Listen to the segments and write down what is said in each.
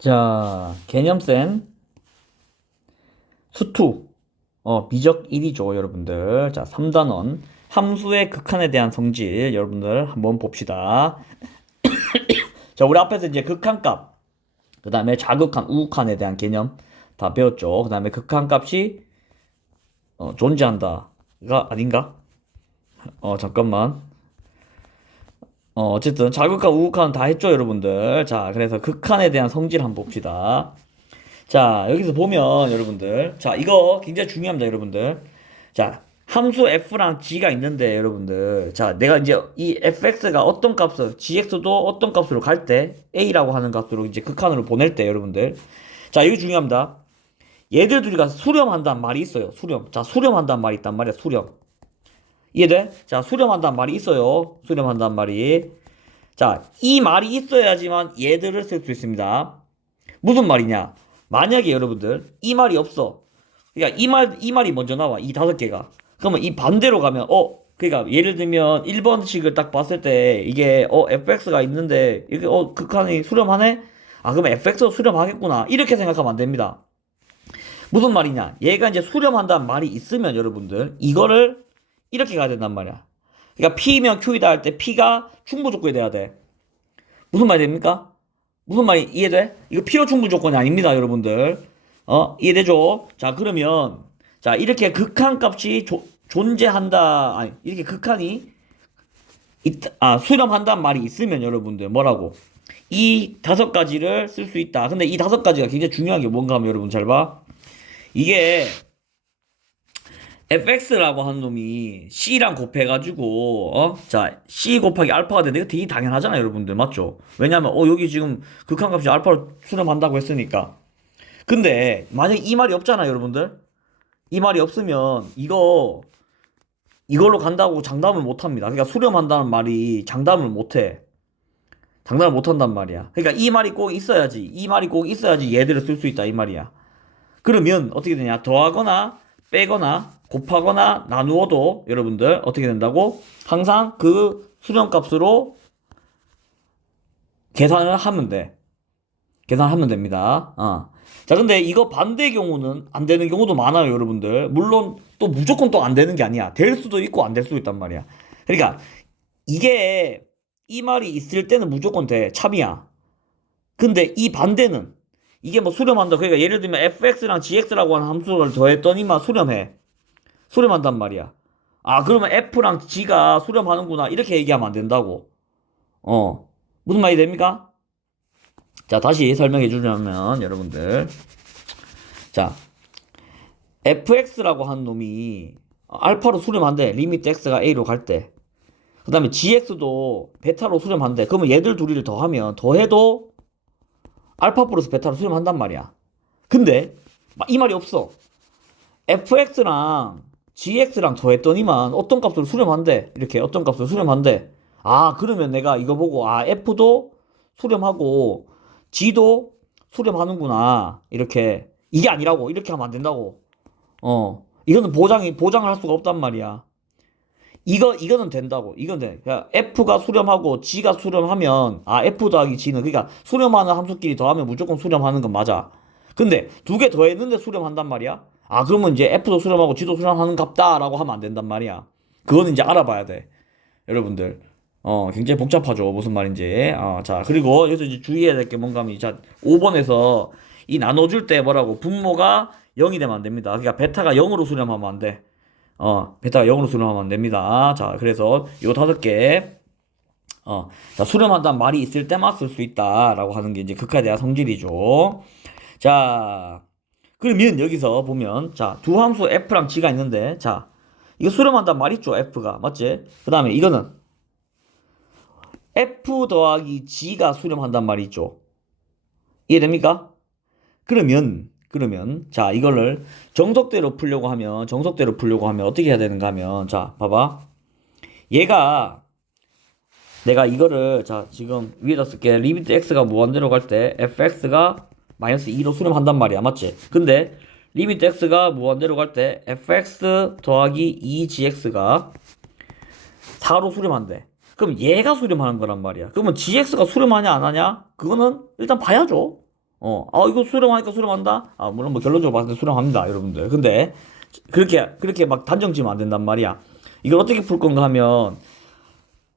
자, 개념센 수투, 미적 1이죠, 여러분들. 자, 3단원. 함수의 극한에 대한 성질, 여러분들 한번 봅시다. 자, 우리 앞에서 이제 극한값, 그 다음에 자극한, 우극한에 대한 개념 다 배웠죠. 그 다음에 극한값이 존재한다가 아닌가? 잠깐만. 어쨌든 자극한, 우극한 다 했죠, 여러분들. 자, 그래서 극한에 대한 성질 한번 봅시다. 자, 여기서 보면 여러분들, 자, 이거 굉장히 중요합니다, 여러분들. 자, 함수 f랑 g가 있는데 여러분들, 자, 내가 이제 이 fx가 어떤 값을, gx도 어떤 값으로 갈 때, a라고 하는 값으로 이제 극한으로 보낼 때 여러분들, 자, 이거 중요합니다. 얘들 둘이가 수렴한다는 말이 있어요. 수렴. 자, 수렴한다는 말이 있단 말이야. 수렴. 이해돼? 자, 수렴한다는 말이 있어요. 수렴한다는 말이. 자, 이 말이 있어야지만 얘들을 쓸 수 있습니다. 무슨 말이냐? 만약에 여러분들 이 말이 없어. 그러니까 이 말이 먼저 나와. 이 다섯 개가. 그러면 이 반대로 가면 그러니까 예를 들면 1번식을 딱 봤을 때 이게 fx가 있는데 이게 극한이 수렴하네? 아, 그러면 fx도 수렴하겠구나. 이렇게 생각하면 안 됩니다. 무슨 말이냐? 얘가 이제 수렴한다는 말이 있으면 여러분들 이거를 이렇게 가야 된단 말이야. 그러니까 P면 Q이다 할 때 P가 충분 조건이 돼야 돼. 무슨 말이 됩니까? 무슨 말이 이해돼? 이거 필요 충분 조건이 아닙니다, 여러분들. 이해되죠? 자, 그러면 자, 이렇게 극한 값이 존재한다. 아니, 이렇게 극한이 수렴한다는 말이 있으면 여러분들 뭐라고? 이 다섯 가지를 쓸 수 있다. 근데 이 다섯 가지가 굉장히 중요한 게 뭔가 하면 여러분 잘 봐. 이게 fx라고 하는 놈이 c랑 곱해가지고 자 c 곱하기 알파가 되는데 이거 되게 당연하잖아 여러분들 맞죠? 왜냐면 여기 지금 극한값이 알파로 수렴한다고 했으니까. 근데 만약 이 말이 없잖아 여러분들. 이 말이 없으면 이걸로 간다고 장담을 못 합니다. 그러니까 수렴한다는 말이 장담을 못 해. 장담을 못 한단 말이야. 그러니까 이 말이 꼭 있어야지. 이 말이 꼭 있어야지 얘들을 쓸 수 있다 이 말이야. 그러면 어떻게 되냐? 더하거나 빼거나 곱하거나 나누어도 여러분들 어떻게 된다고? 항상 그 수렴값으로 계산을 하면 돼. 계산하면 됩니다. 자, 근데 이거 반대 경우는 안 되는 경우도 많아요, 여러분들. 물론 또 무조건 또 안 되는 게 아니야. 될 수도 있고 안 될 수도 있단 말이야. 그러니까 이게 이 말이 있을 때는 무조건 돼. 참이야. 근데 이 반대는 이게 뭐 수렴한다. 그러니까 예를 들면 fx랑 gx라고 하는 함수를 더했더니만 수렴해. 수렴한단 말이야. 아, 그러면 f랑 g가 수렴하는구나. 이렇게 얘기하면 안 된다고. 무슨 말이 됩니까? 자, 다시 설명해 주려면 여러분들. 자, fx라고 하는 놈이 알파로 수렴한대. 리미트 x가 a로 갈 때. 그 다음에 gx도 베타로 수렴한대. 그러면 얘들 둘이를 더하면 더해도 알파 플러스 베타로 수렴한단 말이야. 근데 이 말이 없어. fx랑 gx랑 더했더니만 어떤 값으로 수렴한대. 이렇게 어떤 값으로 수렴한대. 아, 그러면 내가 이거 보고 f도 수렴하고 g도 수렴하는구나. 이렇게. 이게 아니라고. 이렇게 하면 안 된다고. 이거는 보장을 할 수가 없단 말이야. 이거는 된다고. 이건 돼. 그러니까 F가 수렴하고 G가 수렴하면, F 더하기 G는, 그러니까 수렴하는 함수끼리 더하면 무조건 수렴하는 건 맞아. 근데 두 개 더했는데 수렴한단 말이야? 그러면 이제 F도 수렴하고 G도 수렴하는 값다라고 하면 안 된단 말이야. 그거는 이제 알아봐야 돼. 여러분들. 굉장히 복잡하죠. 무슨 말인지. 자, 그리고 여기서 이제 주의해야 될 게 뭔가 하면, 자, 5번에서 이 나눠줄 때 뭐라고? 분모가 0이 되면 안 됩니다. 그러니까 베타가 0으로 수렴하면 안 돼. 베타가 0으로 수렴하면 안 됩니다. 자, 그래서 요 다섯 개, 자, 수렴한다는 말이 있을 때만 쓸 수 있다라고 하는 게 이제 극한에 대한 성질이죠. 자, 그러면 여기서 보면, 자, 두 함수 f랑 g가 있는데, 자, 이거 수렴한다는 말 있죠, f가. 맞지? 그 다음에 이거는 f 더하기 g가 수렴한다는 말이 있죠. 이해됩니까? 그러면 자, 이거를 정석대로 풀려고 하면 어떻게 해야 되는가 하면, 자, 봐봐. 얘가 내가 이거를, 자, 지금 위에다 쓸게. 리미트 x가 무한대로 갈 때 fx가 마이너스 2로 수렴한단 말이야. 맞지? 근데 리미트 x가 무한대로 갈 때 fx 더하기 2gx가 4로 수렴한대. 그럼 얘가 수렴하는 거란 말이야. 그러면 gx가 수렴하냐 안 하냐? 그거는 일단 봐야죠. 이거 수렴하니까 수렴한다? 물론 뭐 결론적으로 봤을 때 수렴합니다, 여러분들. 근데, 그렇게 막 단정 지으면 안 된단 말이야. 이걸 어떻게 풀 건가 하면,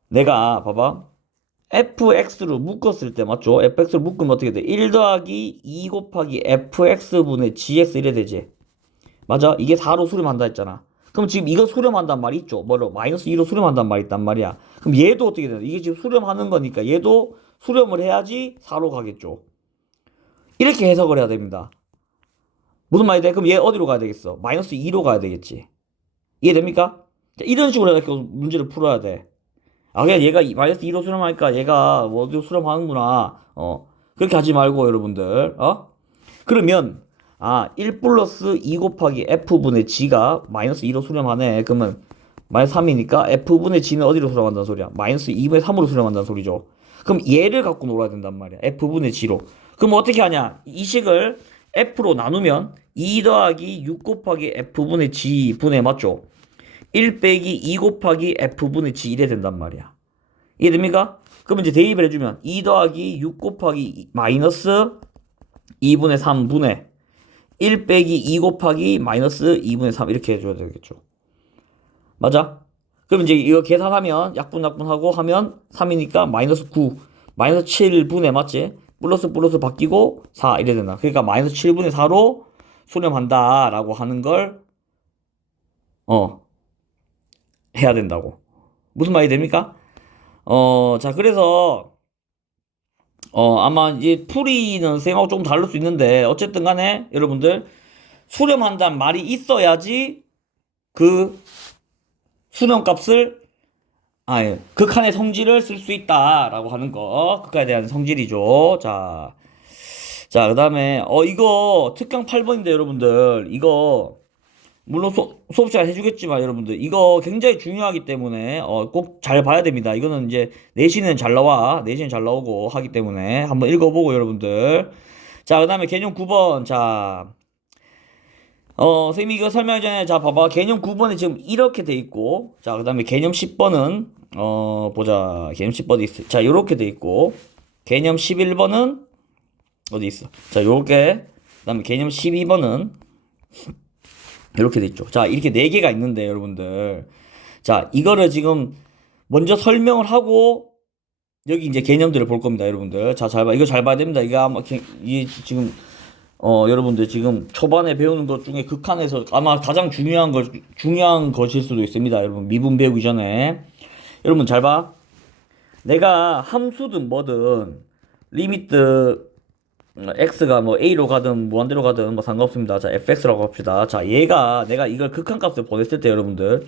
내가, 봐봐. fx로 묶었을 때, 맞죠? fx로 묶으면 어떻게 돼? 1 더하기 2 곱하기 fx분의 gx 이래 되지. 맞아? 이게 4로 수렴한다 했잖아. 그럼 지금 이거 수렴한단 말이 있죠? 뭐로? 마이너스 2로 수렴한단 말이 있단 말이야. 그럼 얘도 어떻게 되나? 이게 지금 수렴하는 거니까 얘도 수렴을 해야지 4로 가겠죠. 이렇게 해석을 해야 됩니다. 무슨 말이 돼? 그럼 얘 어디로 가야 되겠어? 마이너스 2로 가야 되겠지. 이해됩니까? 자, 이런 식으로 이렇게 문제를 풀어야 돼. 그냥 얘가 마이너스 2로 수렴하니까 얘가 뭐 어디로 수렴하는구나. 그렇게 하지 말고, 여러분들. 그러면, 1 플러스 2 곱하기 f분의 g가 마이너스 2로 수렴하네. 그러면, 마이너스 3이니까 f분의 g는 어디로 수렴한다는 소리야? 마이너스 2분의 3으로 수렴한다는 소리죠. 그럼 얘를 갖고 놀아야 된단 말이야. f분의 g로. 그럼 어떻게 하냐? 이 식을 f로 나누면 2 더하기 6 곱하기 f분의 g분의 맞죠? 1 빼기 2 곱하기 f분의 g 이래 된단 말이야. 이해됩니까? 그러면 이제 대입을 해주면 2 더하기 6 곱하기 마이너스 2분의 3분의 1 빼기 2 곱하기 마이너스 2분의 3 이렇게 해줘야 되겠죠. 맞아? 그럼 이제 이거 계산하면 약분하고 하면 3이니까 마이너스 9 마이너스 7분의 맞지? 플러스 바뀌고 4 이래 된다. 그러니까 마이너스 7분의 4로 수렴한다 라고 하는 걸 해야 된다고. 무슨 말이 됩니까? 자, 그래서, 아마 이제 풀이는 쌤하고 조금 다를 수 있는데, 어쨌든 간에, 여러분들, 수렴한다는 말이 있어야지 그 수렴값을, 극한의 성질을 쓸 수 있다라고 하는 거. 극한에 대한 성질이죠. 자, 그 다음에, 이거 특강 8번인데, 여러분들, 이거, 물론 수업 시간 해주겠지만 여러분들 이거 굉장히 중요하기 때문에 꼭 잘 봐야 됩니다. 이거는 이제 내신은 잘 나와 내신은 잘 나오고 하기 때문에 한번 읽어보고 여러분들. 자, 그 다음에 개념 9번. 자, 선생님이 이거 설명하기 전에 자 봐봐. 개념 9번에 지금 이렇게 돼 있고, 자, 그 다음에 개념 10번은 보자. 개념 10번이 있어. 자, 요렇게 돼 있고, 개념 11번은 어디 있어? 자, 요렇게. 그 다음에 개념 12번은 이렇게 돼 있죠. 자, 이렇게 4개가 있는데 여러분들, 자, 이거를 지금 먼저 설명을 하고 여기 이제 개념들을 볼 겁니다, 여러분들. 자, 잘 봐. 이거 잘 봐야 됩니다. 이게 아마 이게 지금 여러분들 지금 초반에 배우는 것 중에 극한에서 아마 가장 중요한 것일 수도 있습니다, 여러분. 미분 배우기 전에. 여러분 잘 봐. 내가 함수든 뭐든 리미트 x가 뭐 a로 가든 무한대로 가든 뭐 상관없습니다. 자, fx라고 합시다. 자, 얘가 내가 이걸 극한값을 보냈을 때 여러분들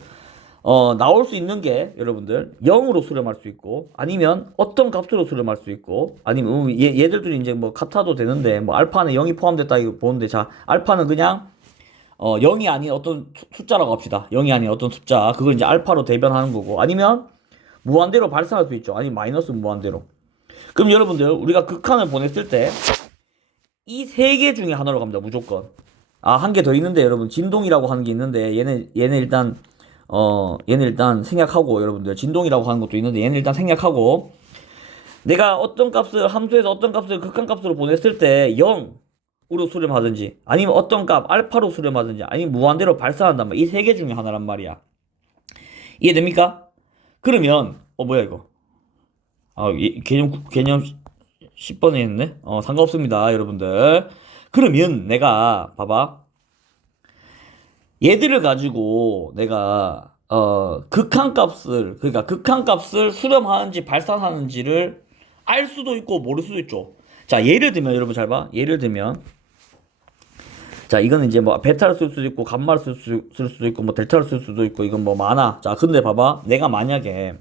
나올 수 있는 게 여러분들 0으로 수렴할 수 있고, 아니면 어떤 값으로 수렴할 수 있고, 아니면 얘들도 이제 뭐 같아도 되는데 뭐 알파는 0이 포함됐다 이거 보는데, 자, 알파는 그냥 0이 아닌 어떤 숫자라고 합시다. 0이 아닌 어떤 숫자, 그걸 이제 알파로 대변하는 거고, 아니면 무한대로 발생할 수 있죠. 아니면 마이너스 무한대로. 그럼 여러분들 우리가 극한을 보냈을 때 이 3개 중에 하나로 갑니다, 무조건. 한 개 더 있는데, 여러분, 진동이라고 하는 게 있는데, 얘는 일단 생략하고, 여러분들, 진동이라고 하는 것도 있는데, 얘는 일단 생략하고, 내가 어떤 값을, 함수에서 어떤 값을 극한값으로 보냈을 때, 0으로 수렴하든지, 아니면 어떤 값, 알파로 수렴하든지, 아니면 무한대로 발산한단 말이야. 이 3개 중에 하나란 말이야. 이해됩니까? 그러면, 뭐야, 이거. 개념 10번에 있네? 상관없습니다, 여러분들. 그러면 내가, 봐봐. 얘들을 가지고 내가, 그러니까 극한값을 수렴하는지 발산하는지를 알 수도 있고 모를 수도 있죠. 자, 예를 들면, 여러분 잘 봐. 예를 들면, 자, 이거는 이제 뭐, 베타를 쓸 수도 있고, 감마를 쓸 수도 있고, 뭐, 델타를 쓸 수도 있고, 이건 뭐 많아. 자, 근데 봐봐. 내가 만약에,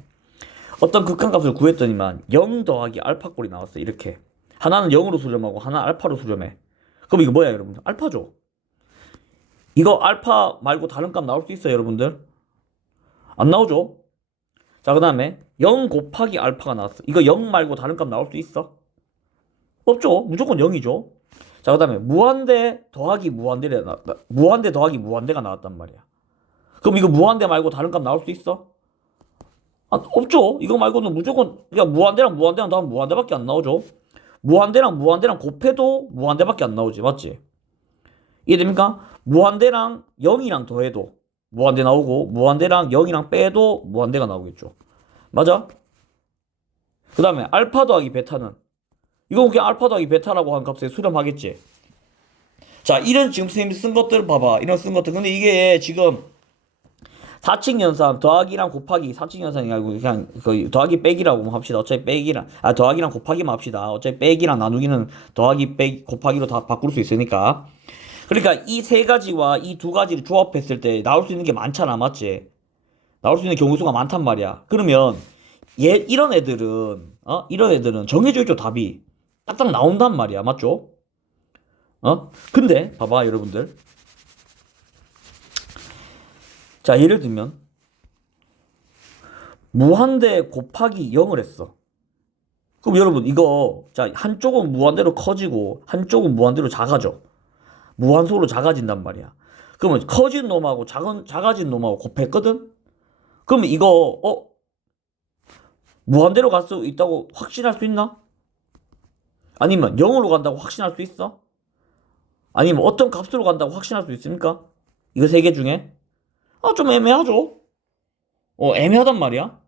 어떤 극한값을 구했더니만 0 더하기 알파 꼴이 나왔어. 이렇게 하나는 0으로 수렴하고 하나는 알파로 수렴해. 그럼 이거 뭐야, 여러분들? 알파죠. 이거 알파 말고 다른 값 나올 수 있어요, 여러분들? 안 나오죠. 자, 그 다음에 0 곱하기 알파가 나왔어. 이거 0 말고 다른 값 나올 수 있어? 없죠. 무조건 0이죠. 자, 그 다음에 무한대 더하기 무한대가 나왔단 말이야. 그럼 이거 무한대 말고 다른 값 나올 수 있어? 없죠. 이거 말고는 무조건 그냥 무한대랑 더하면 무한대밖에 안 나오죠. 무한대랑 무한대랑 곱해도 무한대밖에 안 나오지. 맞지? 이해됩니까? 무한대랑 0이랑 더해도 무한대 나오고 무한대랑 0이랑 빼도 무한대가 나오겠죠. 맞아? 그 다음에 알파 더하기 베타는 이거 그냥 알파 더하기 베타라고 한 값에 수렴하겠지. 자, 이런 지금 선생님이 쓴 것들 봐봐. 이런 쓴 것들. 근데 이게 지금 사칙연산 더하기랑 곱하기 사칙연산이 아니고 그냥 그 더하기 빼기라고 합시다. 어차피 빼기랑 더하기랑 곱하기만 합시다. 어차피 빼기랑 나누기는 더하기 빼기 곱하기로 다 바꿀 수 있으니까. 그러니까 이 세 가지와 이 두 가지를 조합했을 때 나올 수 있는 게 많잖아. 맞지? 나올 수 있는 경우 수가 많단 말이야. 그러면 이런 애들은 이런 애들은 정해져 있죠. 답이 딱딱 나온단 말이야. 맞죠? 근데 봐봐 여러분들. 자, 예를 들면 무한대 곱하기 0을 했어. 그럼 여러분 이거 자, 한쪽은 무한대로 커지고 한쪽은 무한대로 작아져. 무한소로 작아진단 말이야. 그러면 커진 놈하고 작아진 놈하고 곱했거든? 그러면 이거 무한대로 갈 수 있다고 확신할 수 있나? 아니면 0으로 간다고 확신할 수 있어? 아니면 어떤 값으로 간다고 확신할 수 있습니까? 이거 세 개 중에? 좀 애매하죠? 애매하단 말이야.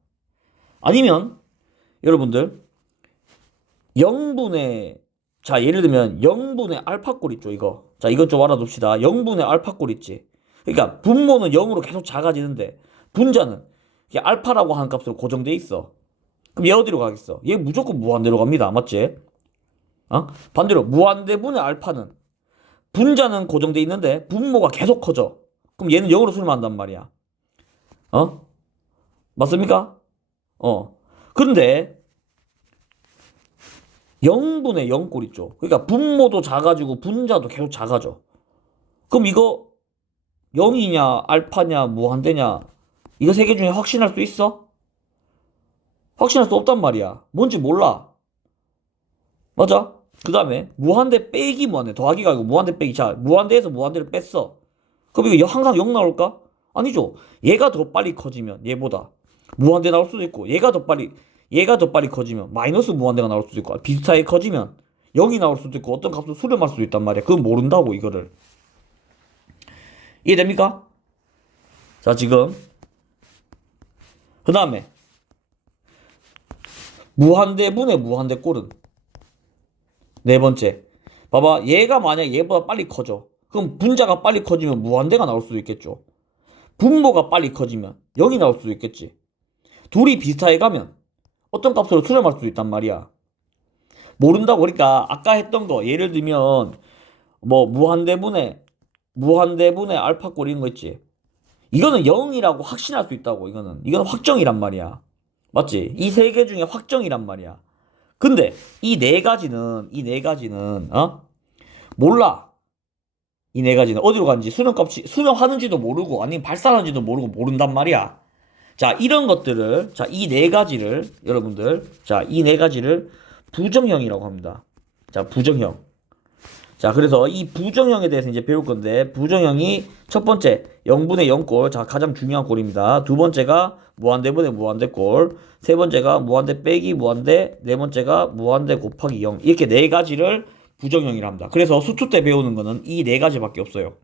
아니면 여러분들 0분의 자, 예를 들면 0분의 알파꼴 있죠, 이거. 자, 이것 좀 알아둡시다. 0분의 알파꼴 있지. 그러니까 분모는 0으로 계속 작아지는데 분자는 이게 알파라고 하는 값으로 고정돼 있어. 그럼 얘 어디로 가겠어? 얘 무조건 무한대로 갑니다. 맞지? 반대로 무한대분의 알파는 분자는 고정돼 있는데 분모가 계속 커져. 그럼 얘는 0으로 수렴한단 말이야. 맞습니까? 그런데 0분의 0꼴 있죠. 그러니까 분모도 작아지고 분자도 계속 작아져. 그럼 이거 0이냐 알파냐 무한대냐 이거 세 개 중에 확신할 수 있어? 확신할 수 없단 말이야. 뭔지 몰라. 맞아? 그 다음에 무한대 빼기 무한대 더하기가 아니고 무한대 빼기. 자, 무한대에서 무한대를 뺐어. 그럼 이거 항상 0 나올까? 아니죠. 얘가 더 빨리 커지면 얘보다 무한대 나올 수도 있고 얘가 더 빨리 커지면 마이너스 무한대가 나올 수도 있고 비슷하게 커지면 0이 나올 수도 있고 어떤 값을 수렴할 수도 있단 말이야. 그건 모른다고 이거를. 이해됩니까? 자, 지금 그 다음에 무한대분의 무한대꼴은 네 번째. 봐봐, 얘가 만약 얘보다 빨리 커져. 그럼 분자가 빨리 커지면 무한대가 나올 수도 있겠죠. 분모가 빨리 커지면 0이 나올 수도 있겠지. 둘이 비슷하게 가면 어떤 값으로 수렴할 수도 있단 말이야. 모른다고. 그러니까 아까 했던 거 예를 들면 뭐 무한대분의 알파꼴 이런 거 있지. 이거는 0이라고 확신할 수 있다고. 이거는 확정이란 말이야. 맞지? 이 세 개 중에 확정이란 말이야. 근데 이 네 가지는 몰라. 이 네 가지는 어디로 가는지 수렴하는지도 모르고 아니면 발산하는지도 모르고 모른단 말이야. 자, 이런 것들을 이 네 가지를 여러분들 이 네 가지를 부정형이라고 합니다. 자, 부정형. 자, 그래서 이 부정형에 대해서 이제 배울 건데 부정형이 첫 번째 0분의 0꼴. 자, 가장 중요한 꼴입니다. 두 번째가 무한대분의 무한대꼴. 세 번째가 무한대 빼기 무한대. 네 번째가 무한대 곱하기 0. 이렇게 네 가지를 부정형이라 합니다. 그래서 수투 때 배우는 거는 이 네 가지밖에 없어요.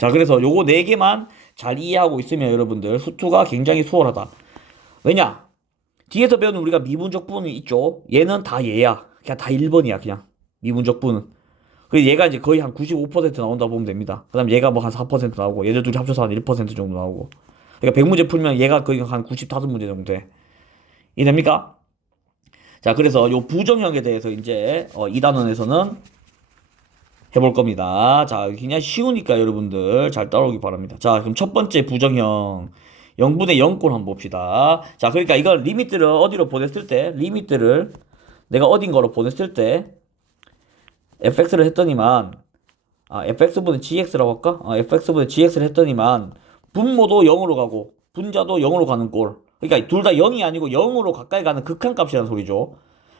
자, 그래서 요거 네 개만 잘 이해하고 있으면 여러분들 수투가 굉장히 수월하다. 왜냐? 뒤에서 배우는 우리가 미분적 분이 있죠. 얘는 다 얘야. 그냥 다 1번이야. 그냥 미분적 분은. 그래서 얘가 이제 거의 한 95% 나온다 보면 됩니다. 그 다음 얘가 뭐 한 4% 나오고 얘들 둘이 합쳐서 한 1% 정도 나오고. 그러니까 100문제 풀면 얘가 거의 한 95문제 정도 돼. 이해됩니까? 자, 그래서 요 부정형에 대해서 이제 2단원에서는 해볼 겁니다. 자, 굉장히 쉬우니까 여러분들 잘 따라오기 바랍니다. 자, 그럼 첫 번째 부정형 0분의 0꼴 한번 봅시다. 자, 그러니까 이걸 리미트를 어디로 보냈을 때 리미트를 내가 어딘가로 보냈을 때 fx를 했더니만 fx분의 gx라고 할까? fx분의 gx를 했더니만 분모도 0으로 가고 분자도 0으로 가는 꼴. 그러니까 둘 다 0이 아니고 0으로 가까이 가는 극한값이라는 소리죠.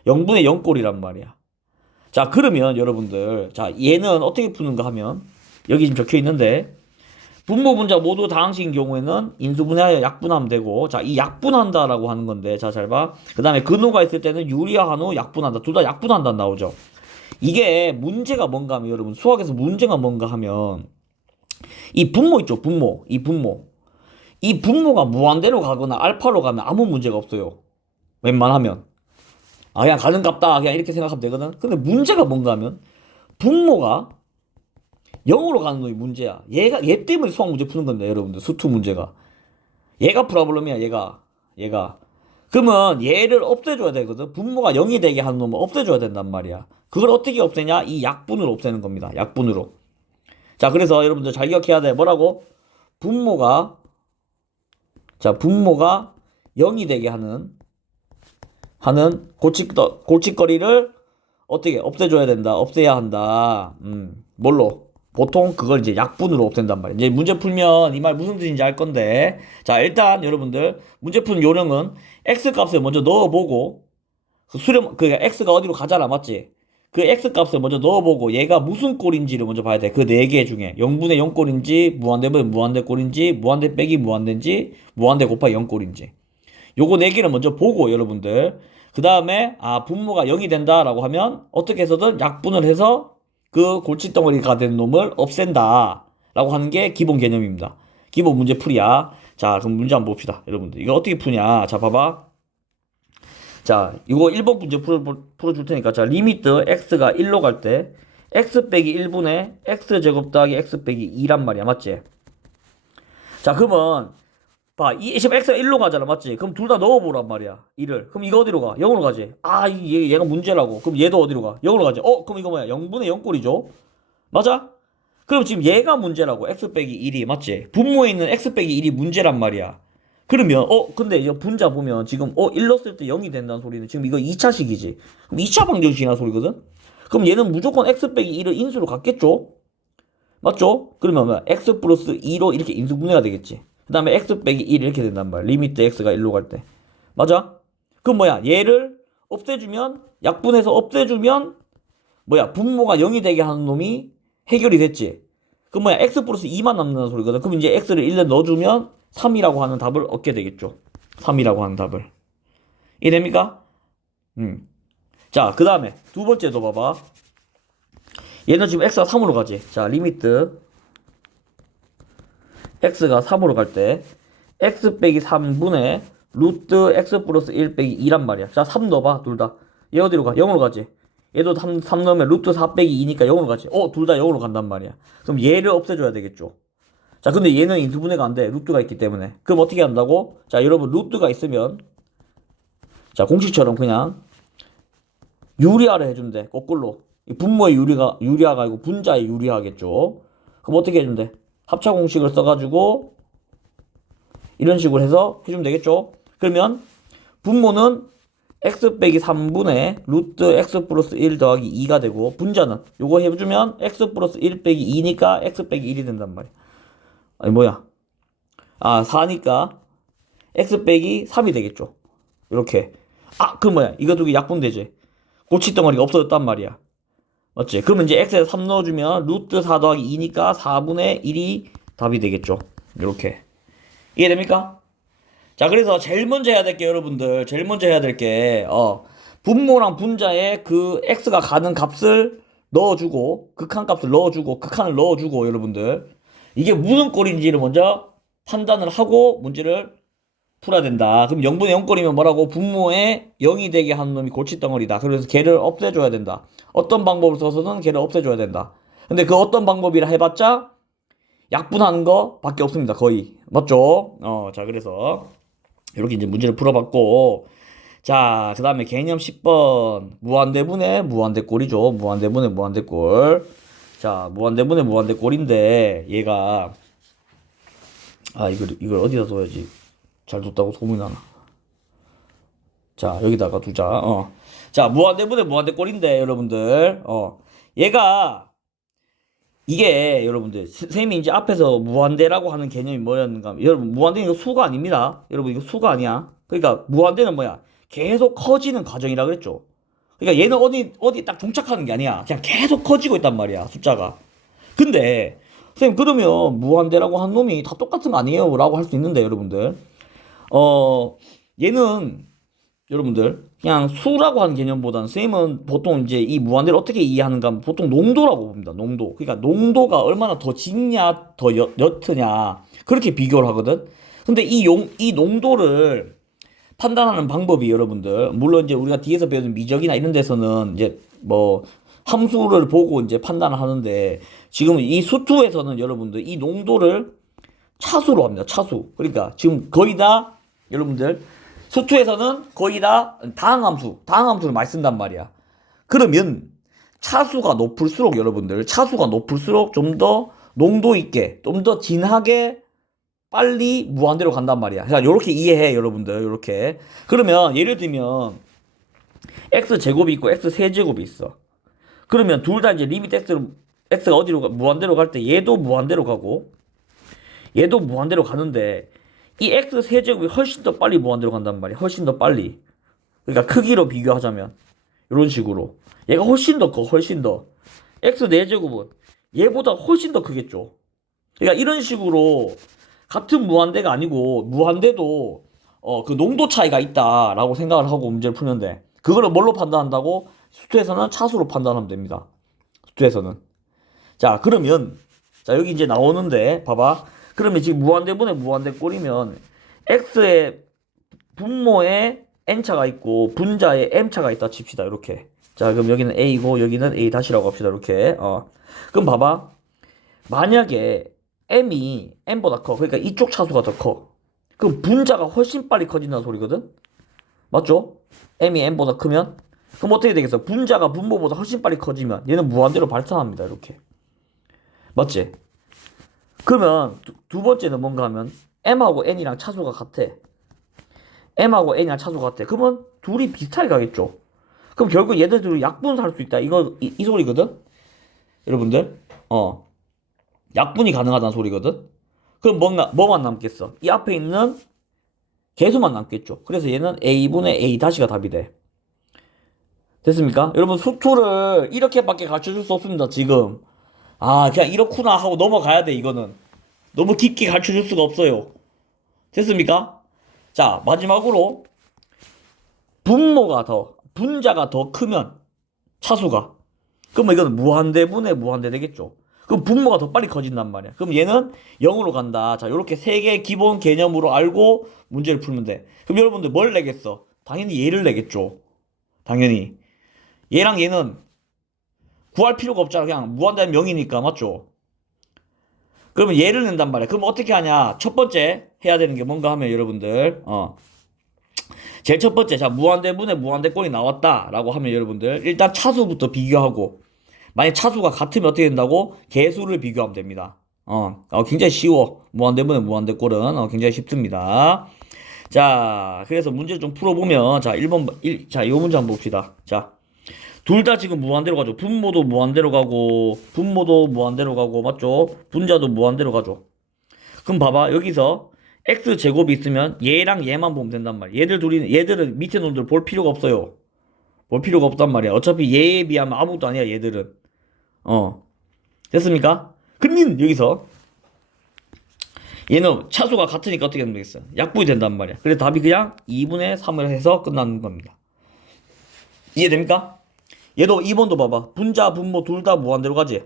0분의 0꼴이란 말이야. 자, 그러면 여러분들 자, 얘는 어떻게 푸는가 하면 여기 지금 적혀 있는데 분모 분자 모두 다항식인 경우에는 인수분해하여 약분하면 되고, 자, 이 약분한다라고 하는 건데, 자, 잘 봐. 그 다음에 근호가 있을 때는 유리화, 한호, 약분한다. 둘 다 약분한다 나오죠. 이게 문제가 뭔가 하면, 여러분, 수학에서 문제가 뭔가 하면, 이 분모 있죠, 분모. 이 분모. 이 분모가 무한대로 가거나 알파로 가면 아무 문제가 없어요. 웬만하면. 아, 그냥 가는 값다. 그냥 이렇게 생각하면 되거든. 근데 문제가 뭔가 하면, 분모가 0으로 가는 놈이 문제야. 얘 때문에 수학 문제 푸는 건데, 여러분들. 수투 문제가. 얘가 프로블럼이야, 얘가. 그러면 얘를 없애줘야 되거든. 분모가 0이 되게 하는 놈은 없애줘야 된단 말이야. 그걸 어떻게 없애냐? 이 약분으로 없애는 겁니다. 약분으로. 자, 그래서 여러분들 잘 기억해야 돼. 뭐라고? 분모가, 분모가 0이 되게 하는 골칫거리를 어떻게 없애줘야 된다. 없애야 한다. 뭘로? 보통 그걸 이제 약분으로 없앤단 말이야. 이제 문제 풀면 이 말 무슨 뜻인지 알 건데. 자, 일단 여러분들 문제 푸는 요령은 x 값을 먼저 넣어보고 x가 어디로 가잖아, 맞지? 그 x 값을 먼저 넣어보고 얘가 무슨 꼴인지를 먼저 봐야 돼. 그 네 개 중에 0분의 0 꼴인지, 무한대면 무한대 꼴인지, 무한대 빼기 무한대인지, 무한대 곱하기 0 꼴인지. 요거 네 개를 먼저 보고 여러분들 그 다음에 분모가 0이 된다라고 하면 어떻게 해서든 약분을 해서 그 골칫덩어리가 된 놈을 없앤다 라고 하는 게 기본 개념입니다. 기본 문제 풀이야. 자, 그럼 문제 한번 봅시다. 여러분들 이거 어떻게 푸냐. 자, 봐봐. 자, 이거 1번 문제 풀어줄 테니까. 자, 리미트 x가 1로 갈 때 x 빼기 1분의 x제곱 더하기 x 빼기 2란 말이야. 맞지? 자, 그러면 봐, 지금 x가 1로 가잖아, 맞지? 그럼 둘 다 넣어보란 말이야, 1을. 그럼 이거 어디로 가? 0으로 가지. 얘가 문제라고. 그럼 얘도 어디로 가? 0으로 가지. 그럼 이거 뭐야? 0분의 0꼴이죠? 맞아? 그럼 지금 얘가 문제라고, x 빼기 1이, 맞지? 분모에 있는 x 빼기 1이 문제란 말이야. 그러면, 근데 이제 분자 보면 지금, 1 넣었을 때 0이 된다는 소리는 지금 이거 2차식이지. 그럼 2차 방정식이라는 소리거든? 그럼 얘는 무조건 x 빼기 1을 인수로 갖겠죠? 맞죠? 그러면 뭐야? x 플러스 2로 이렇게 인수분해가 되겠지. 그 다음에 x 빼기 1 이렇게 된단 말이야. 리미트 x가 1로 갈 때. 맞아? 그럼 뭐야? 얘를 없애주면, 약분해서 없애주면, 분모가 0이 되게 하는 놈이 해결이 됐지. 그럼 뭐야? x 플러스 2만 남는다는 소리거든. 그럼 이제 x를 1에 넣어주면 3이라고 하는 답을 얻게 되겠죠. 3이라고 하는 답을. 이해됩니까? 자, 그 다음에 두 번째도 봐봐. 얘는 지금 x가 3으로 가지. 자, 리미트 x가 3으로 갈 때 x 빼기 3분의 루트 x 플러스 1 빼기 2란 말이야. 자, 3 넣어봐. 둘 다. 얘 어디로 가? 0으로 가지. 얘도 3 넣으면 루트 4 빼기 2니까 0으로 가지. 둘 다 0으로 간단 말이야. 그럼 얘를 없애줘야 되겠죠. 자, 근데 얘는 인수분해가 안 돼. 루트가 있기 때문에. 그럼 어떻게 한다고? 자, 여러분 루트가 있으면 자, 공식처럼 그냥 유리화를 해주면 돼. 거꾸로. 분모의 유리화가 아니고 분자의 유리화겠죠. 그럼 어떻게 해주면 돼? 합차 공식을 써가지고 이런 식으로 해서 해주면 되겠죠. 그러면 분모는 x 빼기 3분의 루트 x 플러스 1 더하기 2가 되고, 분자는 요거 해주면 x 플러스 1 빼기 2니까 x 빼기 1이 된단 말이야. 아니 뭐야, 4니까 x 빼기 3이 되겠죠. 이렇게. 그럼 뭐야, 이거 두 개 약분되지. 골칫덩어리가 없어졌단 말이야. 맞지? 그러면 이제 x에 3 넣어주면 루트 4 더하기 2니까 4분의 1이 답이 되겠죠. 이렇게. 이해됩니까? 자, 그래서 제일 먼저 해야 될 게, 여러분들, 제일 먼저 해야 될 게, 분모랑 분자에 그 x가 가는 값을 넣어주고, 극한값을 넣어주고, 극한을 넣어주고, 여러분들. 이게 무슨 꼴인지를 먼저 판단을 하고 문제를 풀어야 된다. 그럼 0분의 0꼴이면 뭐라고? 분모에 0이 되게 하는 놈이 골칫덩어리다. 그래서 걔를 없애줘야 된다. 어떤 방법을 써서는 걔를 없애줘야 된다. 근데 그 어떤 방법이라 해봤자 약분하는 거 밖에 없습니다. 거의. 맞죠? 자, 그래서 이렇게 이제 문제를 풀어봤고, 자, 그 다음에 개념 10번. 무한대분의 무한대꼴이죠. 무한대분의 무한대꼴. 자, 무한대분의 무한대꼴인데 얘가 이걸 어디다 둬야지 잘 뒀다고 소문이 나나. 자, 여기다가 두자. 자, 무한대분의 무한대꼴인데 여러분들, 얘가 이게 여러분들, 선생님이 이제 앞에서 무한대라고 하는 개념이 뭐였는가 하면, 여러분, 무한대는 이거 수가 아닙니다. 여러분, 이거 수가 아니야. 그러니까 무한대는 뭐야? 계속 커지는 과정이라 그랬죠. 그러니까 얘는 어디 딱 종착하는 게 아니야. 그냥 계속 커지고 있단 말이야, 숫자가. 근데 선생님 그러면 무한대라고 한 놈이 다 똑같은 거 아니에요? 라고 할 수 있는데 여러분들 얘는 여러분들 그냥 수라고 하는 개념보다는 선생님은 보통 이제 이 무한대를 어떻게 이해하는가 하면 보통 농도라고 봅니다. 농도. 그러니까 농도가 얼마나 더 짙냐 더 옅으냐 그렇게 비교를 하거든. 근데 이 농도를 판단하는 방법이 여러분들 물론 이제 우리가 뒤에서 배우는 미적이나 이런 데서는 이제 뭐 함수를 보고 이제 판단을 하는데 지금 이 수투에서는 여러분들 이 농도를 차수로 합니다. 차수. 그러니까 지금 거의 다 여러분들 수투에서는 거의 다 다항함수를 많이 쓴단 말이야. 그러면 차수가 높을수록 여러분들 차수가 높을수록 좀 더 농도 있게 좀 더 진하게 빨리 무한대로 간단 말이야. 자, 요렇게 이해해 여러분들. 요렇게. 그러면 예를 들면 x 제곱이 있고 x 세제곱이 있어. 그러면 둘 다 이제 리미트 x가 어디로 무한대로 갈 때 얘도 무한대로 가고 얘도 무한대로 가는데 이 x 세제곱이 훨씬 더 빨리 무한대로 간단 말이야. 훨씬 더 빨리. 그러니까 크기로 비교하자면 이런 식으로 얘가 훨씬 더 커. 훨씬 더 x 4제곱은 얘보다 훨씬 더 크겠죠. 그러니까 이런 식으로 같은 무한대가 아니고 무한대도 그 농도 차이가 있다라고 생각을 하고 문제를 풀면 돼. 그거를 뭘로 판단한다고? 수투에서는 차수로 판단하면 됩니다. 수투에서는. 자, 그러면 자, 여기 이제 나오는데 봐봐. 그러면 지금 무한대분의 무한대 꼴이면 x의 분모에 n차가 있고 분자에 m차가 있다 칩시다. 이렇게. 자, 그럼 여기는 a고 여기는 a 다시라고 합시다. 이렇게. 그럼 봐봐. 만약에 m이 n보다 커. 그러니까 이쪽 차수가 더 커. 그럼 분자가 훨씬 빨리 커진다는 소리거든? 맞죠? m이 n보다 크면? 그럼 어떻게 되겠어? 분자가 분모보다 훨씬 빨리 커지면 얘는 무한대로 발산합니다. 이렇게. 맞지? 그러면 두 번째는 뭔가 하면 m하고 n이랑 차수가 같아. m하고 n이랑 차수가 같아. 그러면 둘이 비슷하게 가겠죠? 그럼 결국 얘들 둘이 약분할 수 있다. 이 소리거든? 여러분들? 약분이 가능하다는 소리거든? 그럼 뭐만 남겠어? 이 앞에 있는 개수만 남겠죠. 그래서 얘는 a분의 a 다시가 답이 돼. 됐습니까? 여러분 수투를 이렇게밖에 가르쳐줄 수 없습니다. 지금. 그냥 이렇구나 하고 넘어가야 돼. 이거는. 너무 깊게 가르쳐줄 수가 없어요. 됐습니까? 자, 마지막으로 분자가 더 크면 차수가. 그러면 이거는 무한대분의 무한대 되겠죠. 그럼 분모가 더 빨리 커진단 말이야. 그럼 얘는 0으로 간다. 자, 요렇게 세 개의 기본 개념으로 알고 문제를 풀면 돼. 그럼 여러분들 뭘 내겠어? 당연히 얘를 내겠죠. 당연히. 얘랑 얘는 구할 필요가 없잖아. 그냥 무한대는 0이니까. 맞죠? 그러면 얘를 낸단 말이야. 그럼 어떻게 하냐? 첫 번째 해야 되는 게 뭔가 하면 여러분들, 제일 첫 번째, 자, 무한대분의 무한대꼴이 나왔다라고 하면 여러분들, 일단 차수부터 비교하고, 만약 차수가 같으면 어떻게 된다고? 개수를 비교하면 됩니다. 굉장히 쉬워. 무한대분의 무한대꼴은 굉장히 쉽습니다. 자, 그래서 문제를 좀 풀어보면, 자, 자, 이 문제 한번 봅시다. 자, 둘 다 지금 무한대로 가죠. 분모도 무한대로 가고, 맞죠? 분자도 무한대로 가죠. 그럼 봐봐, 여기서 x제곱이 있으면 얘랑 얘만 보면 된단 말이야. 얘들은 밑에 놈들 볼 필요가 없어요. 볼 필요가 없단 말이야. 어차피 얘에 비하면 아무것도 아니야, 얘들은. 됐습니까? 그러면 여기서 얘는 차수가 같으니까 어떻게 하면 되겠어? 약분이 된단 말이야. 그래서 답이 그냥 2분의 3을 해서 끝나는 겁니다. 이해됩니까? 얘도 2번도 봐봐. 분자, 분모 둘 다 무한대로 가지?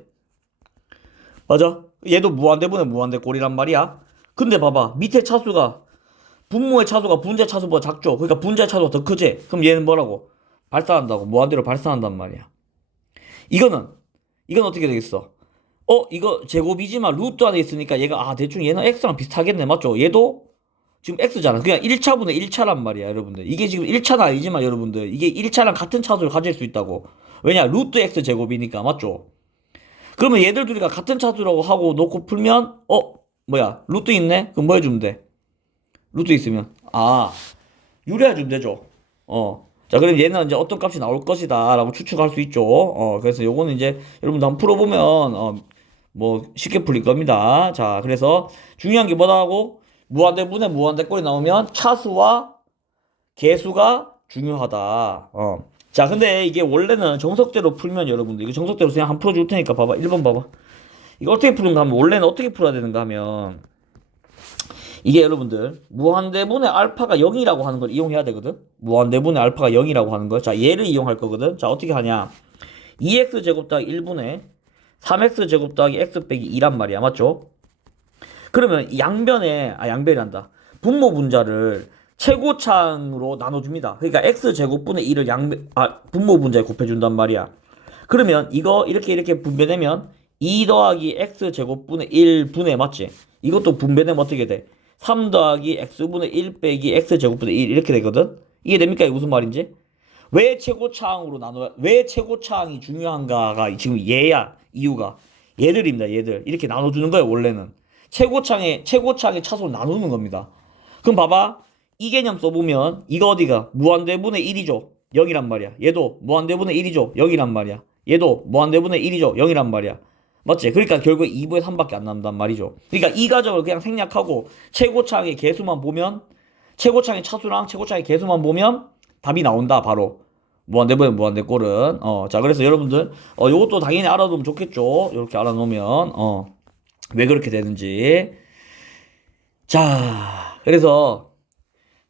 맞아? 얘도 무한대분의 무한대꼴이란 말이야. 근데 봐봐. 밑에 차수가 분모의 차수가 분자 차수보다 작죠? 그러니까 분자 차수가 더 크지? 그럼 얘는 뭐라고? 발산한다고. 무한대로 발산한단 말이야. 이건 어떻게 되겠어? 이거 제곱이지만 루트 안에 있으니까 얘가 대충 얘는 x랑 비슷하겠네. 맞죠? 얘도 지금 x잖아. 그냥 1차분의 1차란 말이야, 여러분들. 이게 지금 1차는 아니지만 여러분들 이게 1차랑 같은 차수를 가질 수 있다고. 왜냐? 루트 x 제곱이니까. 맞죠? 그러면 얘들 둘이가 같은 차수라고 하고 놓고 풀면 루트 있네? 그럼 뭐 해주면 돼? 루트 있으면 유리해 주면 되죠. 자, 그럼 얘는 이제 어떤 값이 나올 것이다 라고 추측할 수 있죠. 그래서 요거는 이제 여러분들 한번 풀어보면 뭐 쉽게 풀릴 겁니다. 자, 그래서 중요한 게 뭐다고? 무한대분의 무한대꼴이 나오면 차수와 개수가 중요하다. 자, 근데 이게 원래는 정석대로 풀면 여러분들 이거 정석대로 그냥 한번 풀어줄 테니까 봐봐. 1번 봐봐. 이거 어떻게 푸는가 하면, 원래는 어떻게 풀어야 되는가 하면, 이게 여러분들 무한대분의 알파가 0이라고 하는 걸 이용해야 되거든. 무한대분의 알파가 0이라고 하는 거. 자, 얘를 이용할 거거든. 자, 어떻게 하냐? 2x제곱 더하기 1분의 3x제곱 더하기 x 빼기 2란 말이야. 맞죠? 그러면 이 양변이란다. 분모 분자를 최고차항으로 나눠줍니다. 그러니까 x제곱분의 1을 분모 분자에 곱해준단 말이야. 그러면 이거 이렇게 분배되면 2 더하기 x제곱분의 1분의, 맞지? 이것도 분배되면 어떻게 돼? 3 더하기 x분의 1 빼기 x제곱분의 1 이렇게 되거든? 이해됩니까? 이게 무슨 말인지? 왜 최고차항이 중요한가가 지금 얘야, 이유가. 얘들입니다, 얘들. 이렇게 나눠주는 거예요, 원래는. 최고차항의 차수를 나누는 겁니다. 그럼 봐봐. 이 개념 써보면, 이거 어디가? 무한대분의 1이죠. 0이란 말이야. 얘도 무한대분의 1이죠. 0이란 말이야. 얘도 무한대분의 1이죠. 0이란 말이야. 맞지? 그러니까 결국 2분의 3밖에 안 남단 말이죠. 그러니까 이 과정을 그냥 생략하고 최고차항의 개수만 보면, 최고차항의 차수랑 최고차항의 개수만 보면 답이 나온다, 바로. 무한대분의 무한대꼴은. 자, 그래서 여러분들, 요것도 당연히 알아두면 좋겠죠. 이렇게 알아놓으면, 왜 그렇게 되는지. 자, 그래서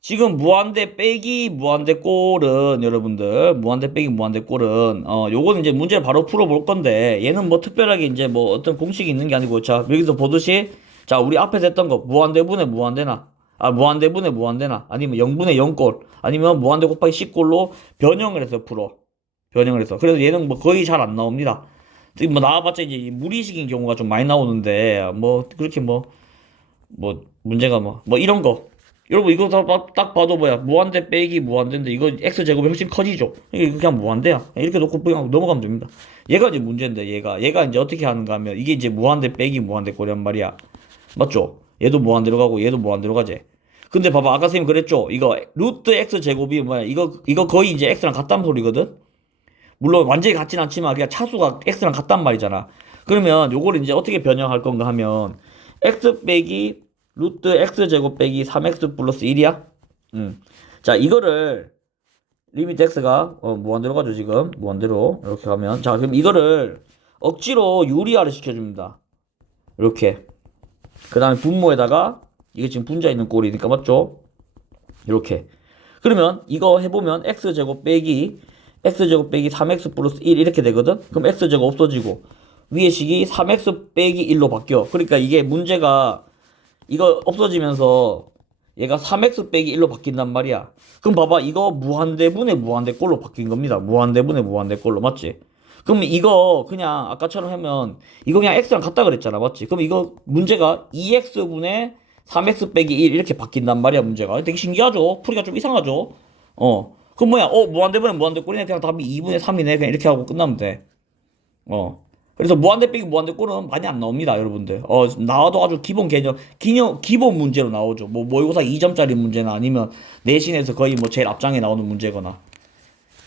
지금 무한대 빼기 무한대꼴은, 여러분들, 무한대 빼기 무한대꼴은, 요거는 이제 문제를 바로 풀어볼 건데, 얘는 뭐 특별하게 이제 뭐 어떤 공식이 있는 게 아니고, 자, 여기서 보듯이, 자, 우리 앞에서 했던 거, 무한대분의 무한대나, 무한대분의 무한대나, 아니면 0분의 0꼴, 아니면 무한대 곱하기 10꼴로 변형을 해서 풀어. 변형을 해서. 그래서 얘는 뭐 거의 잘 안 나옵니다. 지금 뭐 나와봤자 이제 무리식인 경우가 좀 많이 나오는데, 뭐, 그렇게 문제가 뭐 이런 거. 여러분, 이거 딱 봐도 뭐야. 무한대 빼기 무한대인데, 이거 x제곱이 훨씬 커지죠? 이게 그냥 무한대야. 이렇게 놓고 그냥 넘어가면 됩니다. 얘가 이제 문제인데, 얘가 이제 어떻게 하는가 하면, 이게 이제 무한대 빼기 무한대 꼴이란 말이야. 맞죠? 얘도 무한대로 가고, 얘도 무한대로 가지. 근데 봐봐, 아까 선생님 그랬죠? 이거, 루트 x제곱이 뭐야. 이거 거의 이제 x랑 같단 소리거든? 물론 완전히 같진 않지만, 그냥 차수가 x랑 같단 말이잖아. 그러면 요거를 이제 어떻게 변형할 건가 하면, x 빼기 루트 x제곱 빼기 3x 플러스 1이야? 자, 이거를 리미트 x가 무한대로 가죠. 지금 무한대로 이렇게 가면, 자, 그럼 이거를 억지로 유리화를 시켜줍니다. 이렇게. 그 다음에 분모에다가, 이게 지금 분자 있는 꼴이니까, 맞죠? 이렇게. 그러면 이거 해보면 x제곱 빼기 3x 플러스 1 이렇게 되거든? 그럼 x제곱 없어지고 위의 식이 3x 빼기 1로 바뀌어. 그러니까 이게 문제가, 이거 없어지면서 얘가 3x 빼기 1로 바뀐단 말이야. 그럼 봐봐, 이거 무한대분의 무한대꼴로 바뀐 겁니다. 무한대분의 무한대꼴로. 맞지? 그럼 이거 그냥 아까처럼 하면 이거 그냥 x랑 같다 그랬잖아. 맞지? 그럼 이거 문제가 2x분의 3x 빼기 1 이렇게 바뀐단 말이야. 문제가 되게 신기하죠? 풀이가 좀 이상하죠? 그럼 뭐야? 무한대분의 무한대꼴이네. 그냥 답이 2분의 3이네. 그냥 이렇게 하고 끝나면 돼. 그래서 무한대 빼기 무한대꼴은 많이 안 나옵니다, 여러분들. 나와도 아주 기본 개념, 기본 문제로 나오죠. 뭐 모의고사 2점짜리 문제나 아니면 내신에서 거의 뭐 제일 앞장에 나오는 문제거나.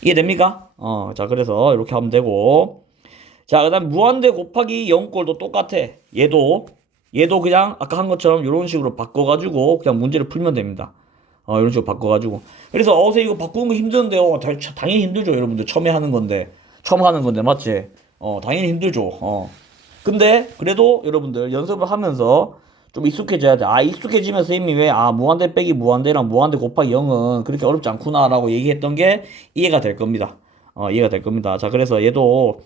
이해됩니까? 자, 그래서 이렇게 하면 되고. 자, 그 다음 무한대 곱하기 0꼴도 똑같아. 얘도 그냥 아까 한 것처럼 이런 식으로 바꿔가지고 그냥 문제를 풀면 됩니다. 이런 식으로 바꿔가지고. 그래서 선생님 이거 바꾸는 거 힘드는데, 당연히 힘들죠, 여러분들. 처음 하는 건데, 맞지? 당연히 힘들죠. 근데 그래도 여러분들 연습을 하면서 좀 익숙해져야 돼. 익숙해지면 선생님이 왜 무한대 빼기 무한대랑 무한대 곱하기 0은 그렇게 어렵지 않구나라고 얘기했던 게 이해가 될 겁니다. 이해가 될 겁니다. 자, 그래서 얘도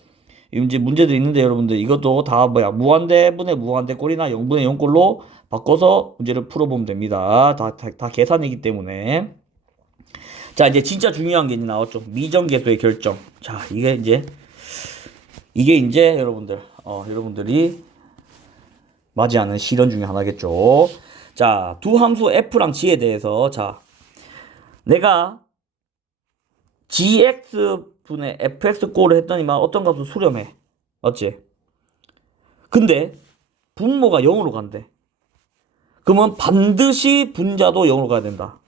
이제 문제들이 있는데, 여러분들 이것도 다 무한대분의 무한대꼴이나 0분의 0꼴로 바꿔서 문제를 풀어보면 됩니다. 다 계산이기 때문에. 자, 이제 진짜 중요한 게 이제 나왔죠. 미정계수의 결정. 자, 이게 이제 여러분들이 맞이하는 실현 중에 하나겠죠. 자, 두 함수 f랑 g에 대해서, 자, 내가 gx분의 fx꼴을 했더니만 어떤 값을 수렴해. 맞지? 근데 분모가 0으로 간대. 그러면 반드시 분자도 0으로 가야 된다.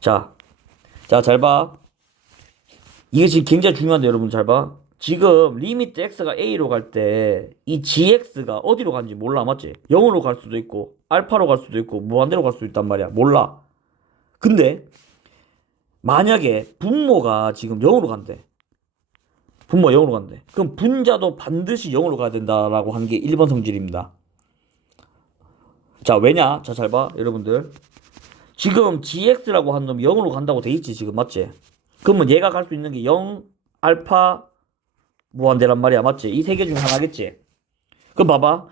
자, 잘 봐. 이게 지금 굉장히 중요한데, 여러분 잘 봐. 지금 리미트 x가 a로 갈 때 이 gx가 어디로 가는지 몰라. 맞지? 0으로 갈 수도 있고 알파로 갈 수도 있고 무한대로 갈 수도 있단 말이야. 몰라. 근데 만약에 분모가 지금 0으로 간대. 분모가 0으로 간대. 그럼 분자도 반드시 0으로 가야 된다라고 하는 게 1번 성질입니다. 자, 왜냐? 자, 잘 봐, 여러분들. 지금 gx라고 하는 놈이 0으로 간다고 돼 있지, 지금, 맞지? 그러면 얘가 갈 수 있는 게 0, 알파, 무한대란 말이야, 맞지? 이 세 개 중에 하나겠지? 그럼 봐봐.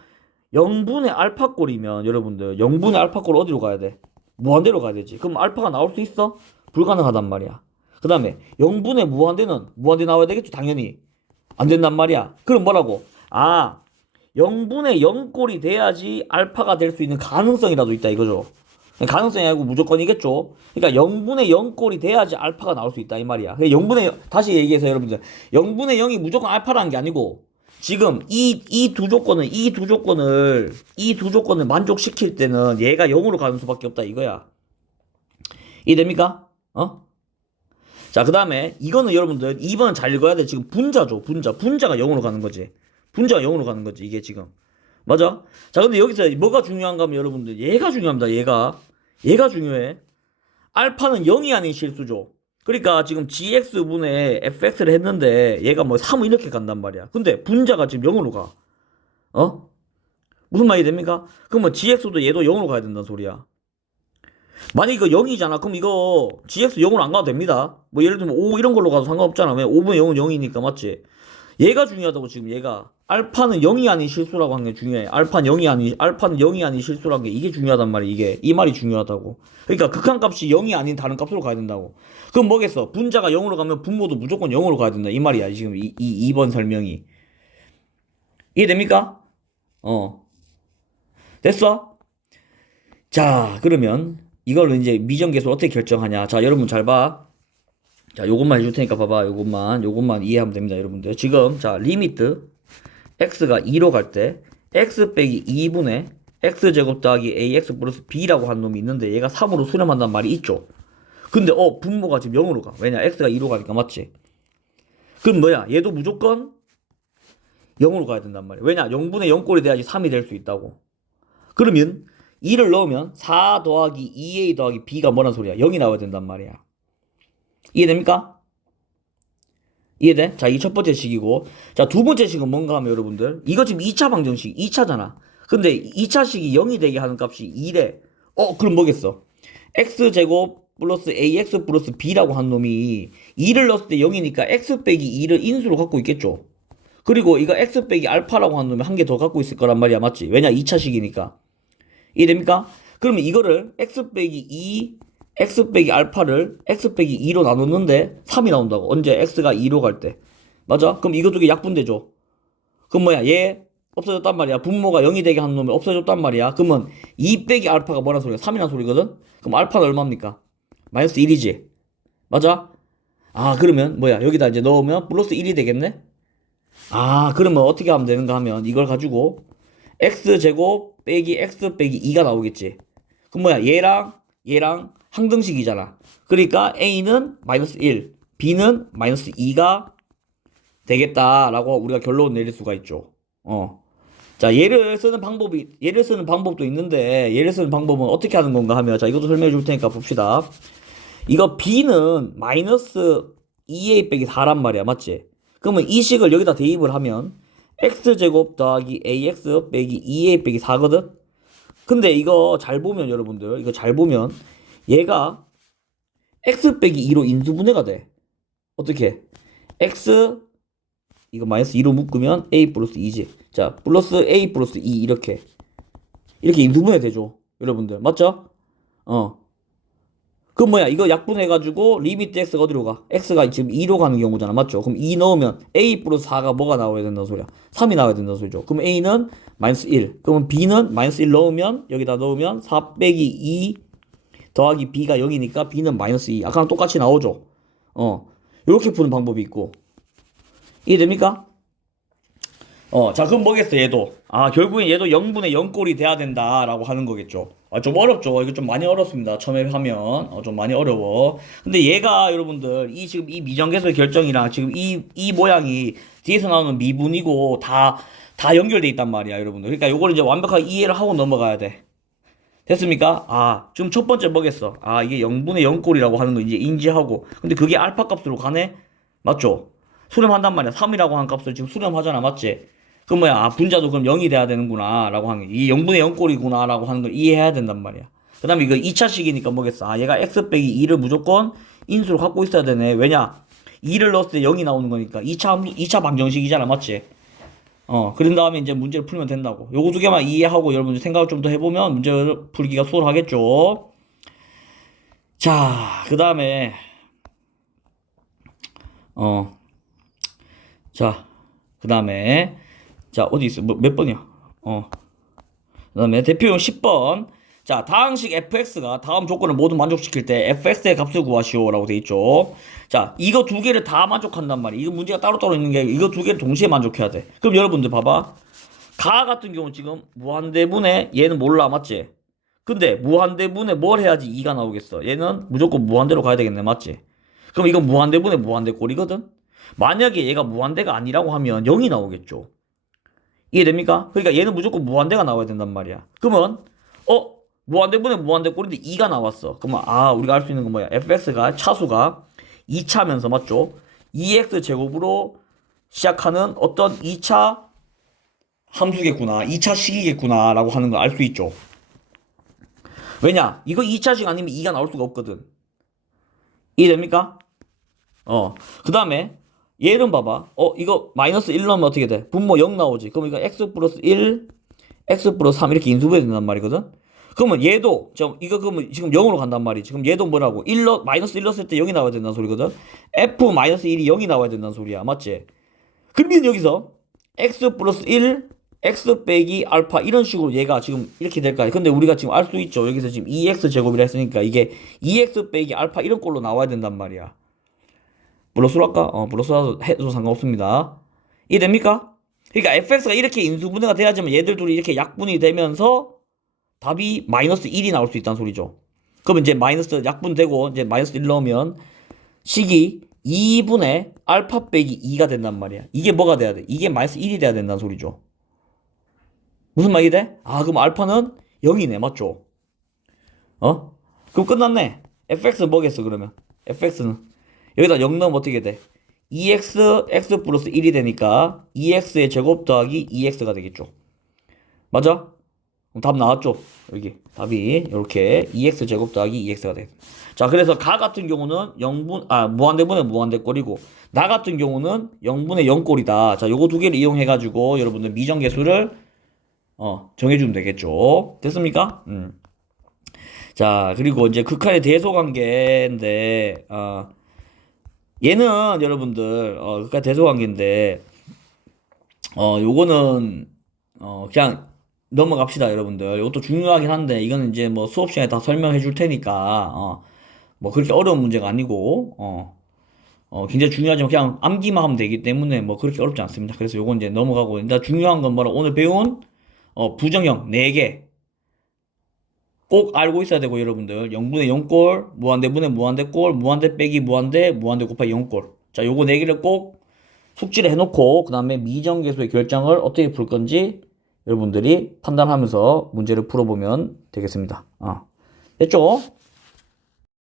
0분의 알파꼴이면, 여러분들, 0분의 알파꼴 어디로 가야 돼? 무한대로 가야 되지. 그럼 알파가 나올 수 있어? 불가능하단 말이야. 그 다음에 0분의 무한대는 무한대 나와야 되겠죠, 당연히. 안 된단 말이야. 그럼 뭐라고? 아, 0분의 0꼴이 돼야지 알파가 될 수 있는 가능성이라도 있다 이거죠. 가능성이 아니고 무조건이겠죠. 그러니까 0분의 0꼴이 돼야지 알파가 나올 수 있다 이 말이야. 0분의 다시 얘기해서 여러분들, 0분의 0이 무조건 알파라는 게 아니고, 지금 이 두 조건을 만족시킬 때는 얘가 0으로 가는 수밖에 없다 이거야. 이해됩니까? 자, 그 다음에 이거는 여러분들 2번 잘 읽어야 돼. 지금 분자죠. 분자가 0으로 가는 거지. 분자가 0으로 가는 거지, 이게 지금. 맞아? 자, 근데 여기서 뭐가 중요한가 하면 여러분들, 얘가 중요합니다. 얘가 중요해. 알파는 0이 아닌 실수죠. 그러니까 지금 gx분의 fx를 했는데 얘가 뭐 3은 이렇게 간단 말이야. 근데 분자가 지금 0으로 가. 무슨 말이 됩니까? 그러면 gx도 얘도 0으로 가야 된다는 소리야. 만약 이거 0이잖아. 그럼 이거 gx 0으로 안 가도 됩니다. 뭐 예를 들면 5 이런 걸로 가도 상관없잖아. 왜? 5분의 0은 0이니까, 맞지? 얘가 중요하다고. 지금 얘가 알파는 0이 아닌 실수라고 하는 게 중요해. 알파는 0이 아닌 실수라는 게 이게 중요하단 말이야. 이게 이 말이 중요하다고. 그러니까 극한값이 0이 아닌 다른 값으로 가야 된다고. 그럼 뭐겠어? 분자가 0으로 가면 분모도 무조건 0으로 가야 된다 이 말이야. 지금 이 2번 설명이. 이해됩니까? 됐어? 자, 그러면 이걸로 이제 미정계수를 어떻게 결정하냐. 자, 여러분 잘 봐. 자, 요것만 해줄 테니까 봐봐. 요것만 이해하면 됩니다, 여러분들. 지금, 자, 리미트 x가 2로 갈 때, x 빼기 2분의 x제곱 더하기 ax 플러스 b라고 한 놈이 있는데, 얘가 3으로 수렴한다는 말이 있죠. 근데, 분모가 지금 0으로 가. 왜냐? x가 2로 가니까, 맞지? 그럼 뭐야? 얘도 무조건 0으로 가야 된단 말이야. 왜냐? 0분의 0꼴이 돼야지 3이 될 수 있다고. 그러면, 2를 넣으면 4 더하기 2a 더하기 b가 뭐란 소리야? 0이 나와야 된단 말이야. 이해됩니까? 이해돼? 자, 이게 첫 번째 식이고. 자, 두 번째 식은 뭔가 하면 여러분들, 이거 지금 2차 방정식, 2차잖아. 근데 2차식이 0이 되게 하는 값이 2래. 그럼 뭐겠어? x제곱 플러스 ax 플러스 b라고 한 놈이 2를 넣었을 때 0이니까 x 빼기 2를 인수로 갖고 있겠죠. 그리고 이거 x 빼기 알파라고 한 놈이 한 개 더 갖고 있을 거란 말이야, 맞지? 왜냐? 2차식이니까. 이해됩니까? 그러면 이거를 x 빼기 알파를 x 빼기 2로 나눴는데 3이 나온다고. 언제? x가 2로 갈 때. 맞아? 그럼 이거 두 개 약분되죠. 그럼 뭐야? 얘 없어졌단 말이야. 분모가 0이 되게 하는 놈이 없어졌단 말이야. 그러면 2 빼기 알파가 뭐란 소리야? 3이란 소리거든? 그럼 알파는 얼마입니까? 마이너스 1이지. 맞아? 그러면 뭐야? 여기다 이제 넣으면 플러스 1이 되겠네? 그러면 어떻게 하면 되는가 하면 이걸 가지고 x제곱 빼기 x 빼기 2가 나오겠지. 그럼 뭐야? 얘랑 항등식이잖아. 그러니까 a는 마이너스 1, b는 마이너스 2가 되겠다라고 우리가 결론 내릴 수가 있죠. 자, 얘를 쓰는 방법도 있는데, 얘를 쓰는 방법은 어떻게 하는 건가 하면, 자, 이것도 설명해 줄 테니까 봅시다. 이거 b는 마이너스 2a 빼기 4란 말이야, 맞지? 그러면 이 식을 여기다 대입을 하면 x제곱 더하기 ax 빼기 2a 빼기 4거든? 근데 이거 잘 보면 여러분들, 이거 잘 보면 얘가 x 빼기 2로 인수분해가 돼. 어떻게? x 이거 마이너스 2로 묶으면 a 플러스 2지. 자, 플러스 a 플러스 2 이렇게 인수분해 되죠, 여러분들. 맞죠? 그럼 뭐야? 이거 약분해가지고 리미트 x가 어디로 가? x가 지금 2로 가는 경우잖아, 맞죠? 그럼 2 넣으면 a 플러스 4가 뭐가 나와야 된다는 소리야? 3이 나와야 된다는 소리죠. 그럼 a는 마이너스 1. 그러면 b는 마이너스 1 넣으면 여기다 넣으면 4 빼기 2 더하기 b가 0이니까 b는 마이너스 2. 아까랑 똑같이 나오죠? 이렇게 푸는 방법이 있고. 이해됩니까? 자, 그럼 뭐겠어, 얘도. 결국엔 얘도 0분의 0꼴이 돼야 된다라고 하는 거겠죠. 좀 어렵죠. 이거 좀 많이 어렵습니다. 처음에 하면. 좀 많이 어려워. 근데 얘가 여러분들, 지금 이 미정계수의 결정이랑 지금 이 모양이 뒤에서 나오는 미분이고 다 연결돼 있단 말이야, 여러분들. 그러니까 요거를 이제 완벽하게 이해를 하고 넘어가야 돼. 됐습니까? 지금 첫 번째 뭐겠어? 이게 0분의 0꼴이라고 하는 거 이제 인지하고. 근데 그게 알파 값으로 가네? 맞죠? 수렴한단 말이야. 3이라고 한 값을 지금 수렴하잖아. 맞지? 그럼 뭐야? 아, 분자도 그럼 0이 돼야 되는구나. 라고 하는 게. 이 0분의 0꼴이구나. 라고 하는 걸 이해해야 된단 말이야. 그 다음에 이거 2차식이니까 뭐겠어? 아, 얘가 x 빼기 2를 무조건 인수로 갖고 있어야 되네. 왜냐? 2를 넣었을 때 0이 나오는 거니까. 2차 방정식이잖아. 맞지? 그런 다음에 이제 문제를 풀면 된다고. 요거 두 개만 이해하고 여러분들 생각을 좀 더 해보면 문제 풀기가 수월하겠죠. 자, 그 다음에, 자, 그 다음에, 자, 어디 있어? 몇 번이야? 그 다음에 대표용 10번. 자, 다항식 fx가 다음 조건을 모두 만족시킬 때 fx의 값을 구하시오 라고 돼 있죠. 자, 이거 두 개를 다 만족한단 말이야. 이거 문제가 따로따로 있는 게 이거 두 개를 동시에 만족해야 돼. 그럼 여러분들 봐봐. 가 같은 경우 지금 무한대분에 얘는 몰라. 맞지? 근데 무한대분에 뭘 해야지 2가 나오겠어? 얘는 무조건 무한대로 가야 되겠네. 맞지? 그럼 이건 무한대분에 무한대 꼴이거든? 만약에 얘가 무한대가 아니라고 하면 0이 나오겠죠. 이해됩니까? 그러니까 얘는 무조건 무한대가 나와야 된단 말이야. 그러면 무한대분에 무한대 꼴인데 2가 나왔어. 그러면 우리가 알 수 있는 건 뭐야? fx가 차수가 2차면서 맞죠? 2x 제곱으로 시작하는 어떤 2차 함수겠구나. 2차 식이겠구나 라고 하는 걸 알 수 있죠. 왜냐? 이거 2차식 아니면 2가 나올 수가 없거든. 이해됩니까? 그 다음에 얘는 봐봐. 이거 마이너스 1 넣으면 어떻게 돼? 분모 0 나오지. 그럼 이거 x 플러스 1, x 플러스 3 이렇게 인수분해 된단 말이거든. 그러면 얘도 이거 그러면 지금 0으로 간단 말이지. 그럼 얘도 뭐라고? 마이너스 1 넣었을 때 0이 나와야 된다는 소리거든. f 마이너스 1이 0이 나와야 된다는 소리야. 맞지? 그러면 여기서 x 플러스 1, x 빼기 알파 이런 식으로 얘가 지금 이렇게 될 거야. 근데 우리가 지금 알 수 있죠. 여기서 지금 2x 제곱이라 했으니까 이게 2x 빼기 알파 이런 꼴로 나와야 된단 말이야. 블러스로 할까? 블러스로 해도 상관없습니다. 이해됩니까? 그러니까 fx가 이렇게 인수분해가 돼야지만 얘들 둘이 이렇게 약분이 되면서 답이 마이너스 1이 나올 수 있다는 소리죠. 그러면 이제 마이너스 약분되고 이제 마이너스 1 넣으면 식이 2분의 알파 빼기 2가 된단 말이야. 이게 뭐가 돼야 돼? 이게 마이너스 1이 돼야 된다는 소리죠. 무슨 말이 돼? 그럼 알파는 0이네. 맞죠? 그럼 끝났네. fx 뭐겠어 그러면? fx는 여기다 0 넣으면 어떻게 돼? 2x, x 플러스 1이 되니까 2x의 제곱 더하기 2x가 되겠죠. 맞아? 그럼 답 나왔죠? 여기 답이 이렇게 2x 제곱 더하기 2x가 돼. 자, 그래서 가 같은 경우는 무한대분의 무한대꼴이고 나 같은 경우는 0분의 0꼴이다. 자, 요거 두 개를 이용해 가지고 여러분들 미정계수를 정해주면 되겠죠. 됐습니까? 자, 그리고 이제 극한의 대소관계인데 얘는 여러분들 극한의 대소관계인데 요거는 그냥 넘어갑시다. 여러분들 이것도 중요하긴 한데 이거는 이제 뭐 수업 시간에 다 설명해 줄 테니까 뭐 그렇게 어려운 문제가 아니고 굉장히 중요하지만 그냥 암기만 하면 되기 때문에 뭐 그렇게 어렵지 않습니다. 그래서 요건 이제 넘어가고 일단 중요한 건 뭐라 오늘 배운 부정형 4개 꼭 알고 있어야 되고 여러분들 0분의 0꼴, 무한대분의 무한대꼴, 무한대 빼기 무한대, 무한대 곱하기 0꼴. 자, 요거 4개를 꼭 숙지를 해놓고 그 다음에 미정계수의 결정을 어떻게 풀 건지 여러분들이 판단하면서 문제를 풀어보면 되겠습니다. 됐죠?